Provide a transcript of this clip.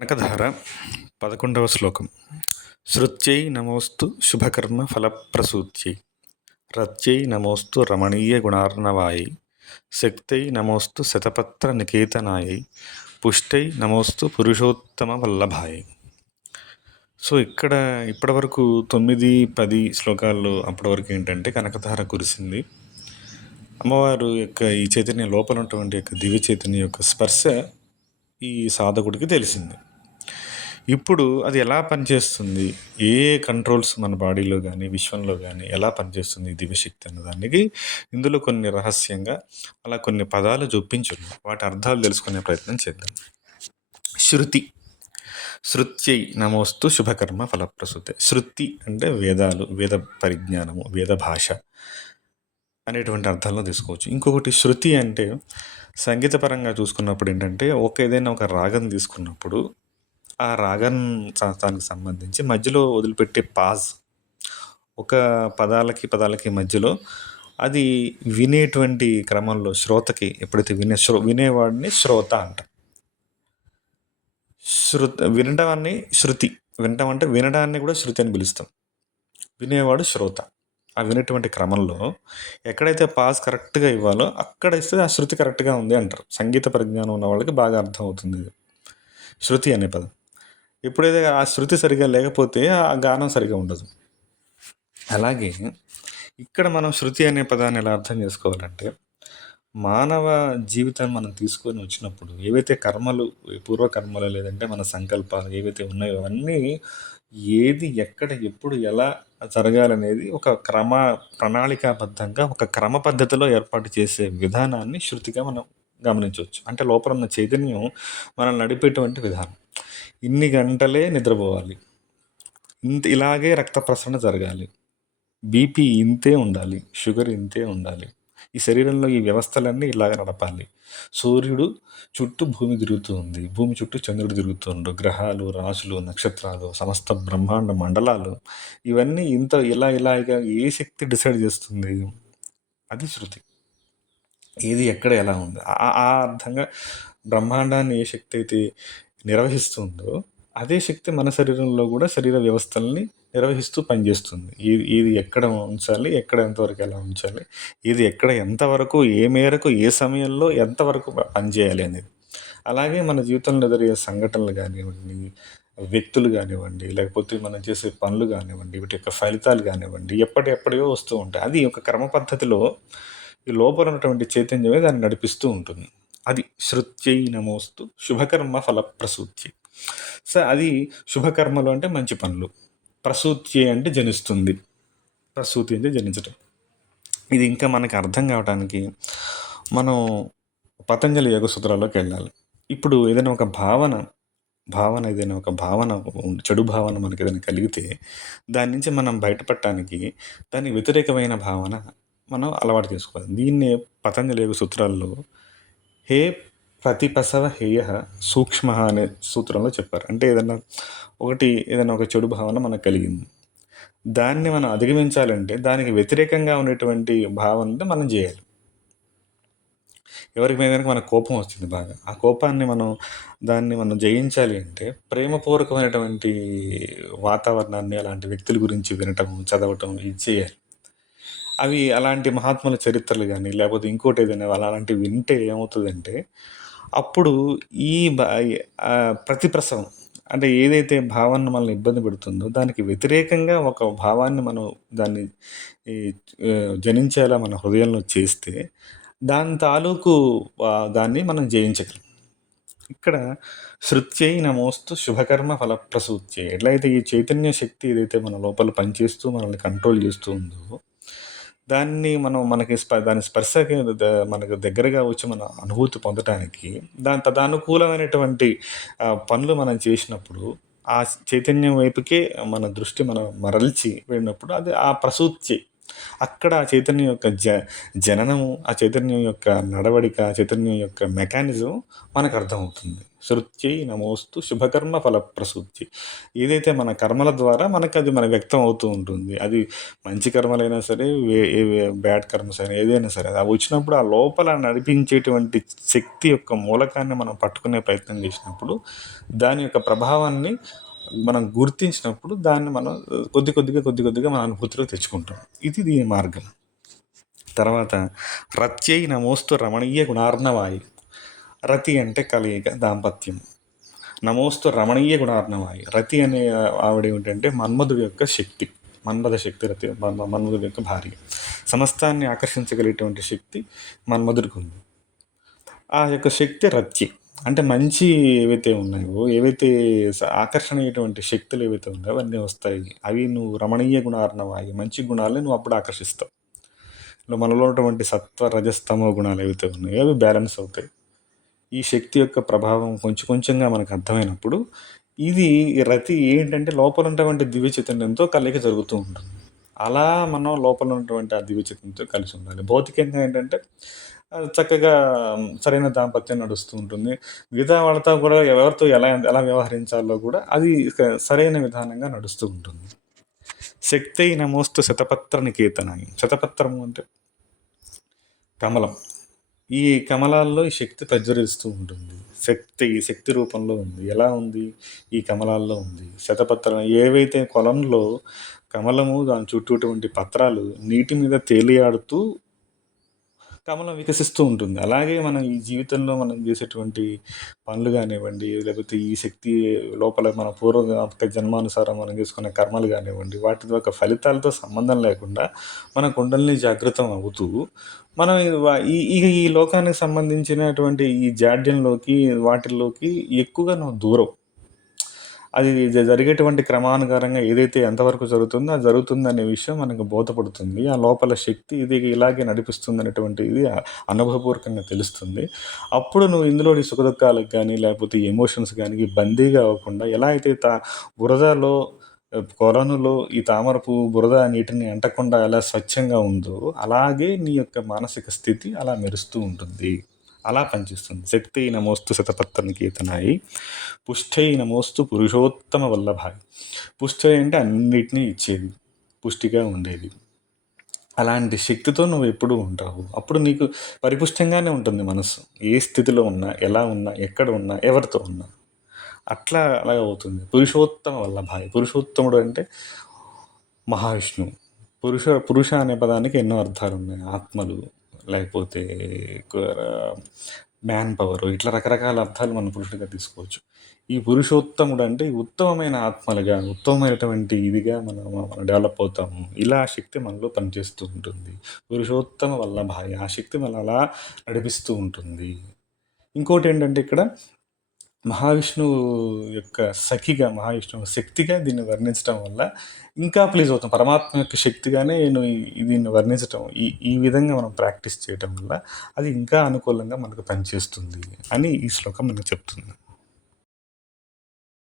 కనకధార 11వ శ్లోకం. శృత్యై నమోస్తు శుభకర్మ ఫలప్రసూత్యై రత్యై నమోస్తు రమణీయ గుణార్ణవాయై శక్తై నమోస్తు శతపత్ర నికేతనాయై పుష్టై నమోస్తు పురుషోత్తమ వల్లభాయై. సో ఇక్కడ ఇప్పటివరకు 9-10 శ్లోకాల్లో అప్పటి వరకు ఏంటంటే కనకధార కురిసింది. అమ్మవారు యొక్క ఈ చైతన్య లోపల ఉన్నటువంటి యొక్క దివ్య చైతన్య యొక్క స్పర్శ ఈ సాధకుడికి తెలిసింది. ఇప్పుడు అది ఎలా పనిచేస్తుంది, ఏ కంట్రోల్స్ మన బాడీలో కానీ విశ్వంలో కానీ ఎలా పనిచేస్తుంది ఈ దివ్యశక్తి అన్నదానికి ఇందులో కొన్ని రహస్యంగా అలా కొన్ని పదాలు జొప్పించున్నాం. వాటి అర్థాలు తెలుసుకునే ప్రయత్నం చేద్దాం. శృతి, శృత్యై నమోస్తు శుభకర్మ ఫలప్రసూతే. శృతి అంటే వేదాలు, వేద పరిజ్ఞానము, వేద భాష అనేటువంటి అర్థంలో తీసుకోవచ్చు. ఇంకొకటి శృతి అంటే సంగీతపరంగా చూసుకున్నప్పుడు ఏంటంటే ఏదైనా ఒక రాగం తీసుకున్నప్పుడు ఆ రాగం దానికి సంబంధించి మధ్యలో వదిలిపెట్టే పాజ్, ఒక పదాలకి మధ్యలో అది వినేటువంటి క్రమంలో శ్రోతకి ఎప్పుడైతే వినేవాడిని శ్రోత అంట. వినడాన్ని శృతి, వినడం అంటే వినడాన్ని కూడా శృతి అని పిలుస్తాం. వినేవాడు శ్రోత. ఆ వినేటువంటి క్రమంలో ఎక్కడైతే పాజ్ కరెక్ట్గా ఇవ్వాలో అక్కడ ఇస్తే ఆ శృతి కరెక్ట్గా ఉంది అంటారు. సంగీత పరిజ్ఞానం ఉన్న వాళ్ళకి బాగా అర్థమవుతుంది ఇది శృతి అనే పదం. ఎప్పుడైతే ఆ శృతి సరిగా లేకపోతే ఆ గానం సరిగా ఉండదు. అలాగే ఇక్కడ మనం శృతి అనే పదాన్ని ఎలా అర్థం చేసుకోవాలంటే, మానవ జీవితం మనం తీసుకొని వచ్చినప్పుడు ఏవైతే కర్మలు, పూర్వకర్మలు లేదంటే మన సంకల్పాలు ఏవైతే ఉన్నాయో అవన్నీ ఏది ఎక్కడ ఎప్పుడు ఎలా జరగాలనేది ఒక ప్రణాళికాబద్ధంగా ఒక క్రమ పద్ధతిలో ఏర్పాటు చేసే విధానాన్ని శృతిగా మనం గమనించవచ్చు. అంటే లోపల ఉన్న చైతన్యం మనల్ని నడిపేటువంటి విధానం. ఇన్ని గంటలే నిద్రపోవాలి, ఇలాగే రక్త ప్రసరణ జరగాలి, బీపీ ఇంతే ఉండాలి, షుగర్ ఇంతే ఉండాలి, ఈ శరీరంలో ఈ వ్యవస్థలన్నీ ఇలాగ నడపాలి, సూర్యుడు చుట్టూ భూమి తిరుగుతూ ఉంది, భూమి చుట్టూ చంద్రుడు తిరుగుతుండు, గ్రహాలు, రాశులు, నక్షత్రాలు, సమస్త బ్రహ్మాండ మండలాలు ఇవన్నీ ఇలాగా ఏ శక్తి డిసైడ్ చేస్తుంది? అది శృతి. ఏది ఎక్కడ ఎలా ఉంది ఆ అర్థంగా బ్రహ్మాండాన్ని ఏ శక్తి అయితే నిర్వహిస్తుందో అదే శక్తి మన శరీరంలో కూడా శరీర వ్యవస్థల్ని నిర్వహిస్తూ పనిచేస్తుంది. ఇది ఎక్కడ ఉంచాలి, ఎక్కడ ఎంతవరకు ఎలా ఉంచాలి, ఇది ఎక్కడ ఎంతవరకు, ఏ మేరకు, ఏ సమయంలో ఎంతవరకు పనిచేయాలి అనేది. అలాగే మన జీవితంలో ఎదురయ్యే సంఘటనలు కానివ్వండి, వ్యక్తులు కానివ్వండి, లేకపోతే మనం చేసే పనులు కానివ్వండి, వీటి యొక్క ఫలితాలు కానివ్వండి ఎప్పటివో వస్తూ ఉంటాయి. అది ఒక క్రమ పద్ధతిలో ఈ లోపల ఉన్నటువంటి చైతన్యమే దాన్ని నడిపిస్తూ ఉంటుంది. అది శృత్యై నమోస్తు శుభకర్మ ఫలప్రసూత్యై. సో అది శుభకర్మలు అంటే మంచి పనులు, ప్రసూత్యై అంటే జనిస్తుంది, ప్రసూతి అంటే జనించటం. ఇది ఇంకా మనకి అర్థం కావడానికి మనం పతంజలి యోగ సూత్రాల్లోకి వెళ్ళాలి. ఇప్పుడు ఏదైనా ఒక చెడు భావన మనకి ఏదైనా కలిగితే దాని నుంచి మనం బయటపడటానికి దానికి వ్యతిరేకమైన భావన మనం అలవాటు చేసుకోవాలి. దీన్నే పతంజలి యోగ సూత్రాల్లో హే ప్రతిపసవ హేయ సూక్ష్మ అనే సూత్రంలో చెప్పారు. అంటే ఏదైనా ఒక చెడు భావన మనకు కలిగింది, దాన్ని మనం అధిగమించాలంటే దానికి వ్యతిరేకంగా ఉండేటువంటి భావనతో మనం చేయాలి. ఎవరికి మీద మనకు కోపం వస్తుంది బాగా, ఆ కోపాన్ని దాన్ని మనం జయించాలి అంటే ప్రేమపూర్వకమైనటువంటి వాతావరణాన్ని, అలాంటి వ్యక్తుల గురించి వినటం, చదవటం ఇది చేయాలి. అవి అలాంటి మహాత్ముల చరిత్రలు కానీ లేకపోతే ఇంకోటి ఏదైనా అలాంటివి వింటే ఏమవుతుందంటే అప్పుడు ఈ ప్రతిప్రసవం అంటే ఏదైతే భావాన్ని మనల్ని ఇబ్బంది పెడుతుందో దానికి వ్యతిరేకంగా ఒక భావాన్ని మనం దాన్ని జనించేలా మన హృదయంలో చేస్తే దాని తాలూకు దాన్ని మనం జయించగలం. ఇక్కడ శృత్యై నమోస్తు శుభకర్మ ఫలప్రసూత్యై. ఎట్లయితే ఈ చైతన్య శక్తి ఏదైతే మన లోపల పనిచేస్తూ మనల్ని కంట్రోల్ చేస్తూ ఉందో దాన్ని దాని స్పర్శకి మనకు దగ్గరగా వచ్చి మన అనుభూతి పొందటానికి తదనుకూలమైనటువంటి పనులు మనం చేసినప్పుడు ఆ చైతన్యం వైపుకే మన దృష్టి మనం మరల్చి వెళ్ళినప్పుడు అది ఆ ప్రసూత్యై అక్కడ ఆ చైతన్యం యొక్క జననము, ఆ చైతన్యం యొక్క నడవడిక, ఆ చైతన్యం యొక్క మెకానిజం మనకు అర్థమవుతుంది. శృత్యై నమోస్తు శుభకర్మ ఫలప్రసూతి. ఏదైతే మన కర్మల ద్వారా మనకది వ్యక్తం అవుతూ ఉంటుంది. అది మంచి కర్మలైనా సరే, బ్యాడ్ కర్మస్ అయినా ఏదైనా సరే, అవి వచ్చినప్పుడు ఆ లోపల నడిపించేటువంటి శక్తి యొక్క మూలకాన్ని మనం పట్టుకునే ప్రయత్నం చేసినప్పుడు, దాని యొక్క ప్రభావాన్ని మనం గుర్తించినప్పుడు దాన్ని మనం కొద్దిగా మన అనుభూతిలోకి తెచ్చుకుంటాం. ఇది దీని మార్గం. తర్వాత రత్యై నమోస్తు రమణీయ గుణార్ణవాయి. రతి అంటే కలయిక, దాంపత్యం. నమోస్తు రమణీయ గుణార్ణవాయి. రతి అనే ఆవిడ ఏమిటంటే మన్మధుడి యొక్క శక్తి. మన్మథ శక్తి రతి, మన్మధుడి యొక్క భార్య. సమస్తాన్ని ఆకర్షించగలిగేటువంటి శక్తి మన్మధుడికి ఉంది. ఆ యొక్క శక్తి రత్య. అంటే మంచి ఏవైతే ఉన్నాయో, ఏవైతే ఆకర్షణీయటువంటి శక్తులు ఏవైతే ఉన్నాయో అవన్నీ వస్తాయి. అవి నువ్వు రమణీయ గుణార్ణవాయి, మంచి గుణాలని నువ్వు అప్పుడు ఆకర్షిస్తావు. మనలో ఉన్నటువంటి సత్వ రజస్తమో గుణాలు ఏవైతే ఉన్నాయో అవి బ్యాలెన్స్ అవుతాయి. ఈ శక్తి యొక్క ప్రభావం కొంచెంగా మనకు అర్థమైనప్పుడు ఇది రతి ఏంటంటే లోపల ఉన్నటువంటి దివ్య చైతన్యంతో కలయిక జరుగుతూ ఉంటుంది. అలా మనం లోపల ఉన్నటువంటి ఆ దివ్య చైతన్యంతో కలిసి ఉండాలి. భౌతికంగా ఏంటంటే చక్కగా సరైన దాంపత్యం నడుస్తూ ఉంటుంది. మిగతా వాళ్ళతో కూడా ఎవరితో ఎలా ఎలా వ్యవహరించాలో కూడా అది సరైన విధానంగా నడుస్తూ ఉంటుంది. శక్తై నమోస్తు శతపత్ర నికేతనాయి. శతపత్రము అంటే కమలం. ఈ కమలాల్లో ఈ శక్తి ప్రజ్వరిస్తూ ఉంటుంది. శక్తి రూపంలో ఉంది. ఎలా ఉంది? ఈ కమలాల్లో ఉంది. శతపత్రం ఏవైతే కొలంలో కమలము దాని చుట్టూటువంటి పత్రాలు నీటి మీద తేలియాడుతూ కమలం వికసిస్తూ ఉంటుంది. అలాగే మనం ఈ జీవితంలో మనం చేసేటువంటి పనులు కానివ్వండి, లేకపోతే ఈ శక్తి లోపల మన పూర్వ జన్మానుసారం మనం చేసుకున్న కర్మలు కానివ్వండి, వాటి యొక్క ఫలితాలతో సంబంధం లేకుండా మన కుండలిని జాగృతం అవుతూ మనం ఈ లోకానికి సంబంధించినటువంటి ఈ జాడ్యంలోకి వాటిల్లోకి ఎక్కువగా నువ్వు దూరం. అది జరిగేటువంటి క్రమానుసారంగా ఏదైతే ఎంతవరకు జరుగుతుందో అది జరుగుతుందనే విషయం మనకు బోధపడుతుంది. ఆ లోపల శక్తి ఇది ఇలాగే నడిపిస్తుంది అనేటువంటి ఇది అనుభవపూర్వకంగా తెలుస్తుంది. అప్పుడు నువ్వు ఇందులోని సుఖదుఖాలకు కానీ లేకపోతే ఎమోషన్స్ కానీ బందీగా అవ్వకుండా ఎలా అయితే బురదలో కొలనులో ఈ తామర పువ్వు బురద నీటిని అంటకుండా ఎలా స్వచ్ఛంగా ఉందో అలాగే నీ యొక్క మానసిక స్థితి అలా మెరుస్తూ ఉంటుంది. అలా పనిచేస్తుంది. శక్తి నమోస్తు శతపత్ర నికేతనాయి. పుష్టై నమోస్తు పురుషోత్తమ వల్లభాయి. పుష్టై అంటే అన్నిటినీ ఇచ్చేది, పుష్టిగా ఉండేది. అలాంటి శక్తితో నువ్వు ఎప్పుడూ ఉంటావు. అప్పుడు నీకు పరిపుష్టంగానే ఉంటుంది మనసు. ఏ స్థితిలో ఉన్నా, ఎలా ఉన్నా, ఎక్కడ ఉన్నా, ఎవరితో ఉన్నా. అలాగ అవుతుంది. పురుషోత్తమ వల్లభాయి. పురుషోత్తముడు అంటే మహావిష్ణువు. పురుష అనే పదానికి ఎన్నో అర్థాలు ఉన్నాయి. ఆత్మలు, లేకపోతే మ్యాన్ పవర్, ఇట్లా రకరకాల అర్థాలు మనం పురుషుడిగా తీసుకోవచ్చు. ఈ పురుషోత్తముడు అంటే ఉత్తమమైన ఆత్మలుగా, ఉత్తమమైనటువంటి ఇదిగా మనం డెవలప్ అవుతాము. ఇలా శక్తి మనలో పనిచేస్తూ ఉంటుంది. పురుషోత్తమ వల్లభాయి. ఆ శక్తి మనం అలా నడిపిస్తూ ఉంటుంది. ఇంకోటి ఏంటంటే ఇక్కడ మహావిష్ణువు యొక్క సఖిగా, మహావిష్ణువు శక్తిగా దీన్ని వర్ణించడం వల్ల ఇంకా ప్లీజ్ అవుతాం. పరమాత్మ యొక్క శక్తిగానే దీన్ని వర్ణించటం, ఈ విధంగా మనం ప్రాక్టీస్ చేయటం వల్ల అది ఇంకా అనుకూలంగా మనకు పనిచేస్తుంది అని ఈ శ్లోకం మనకు చెప్తుంది.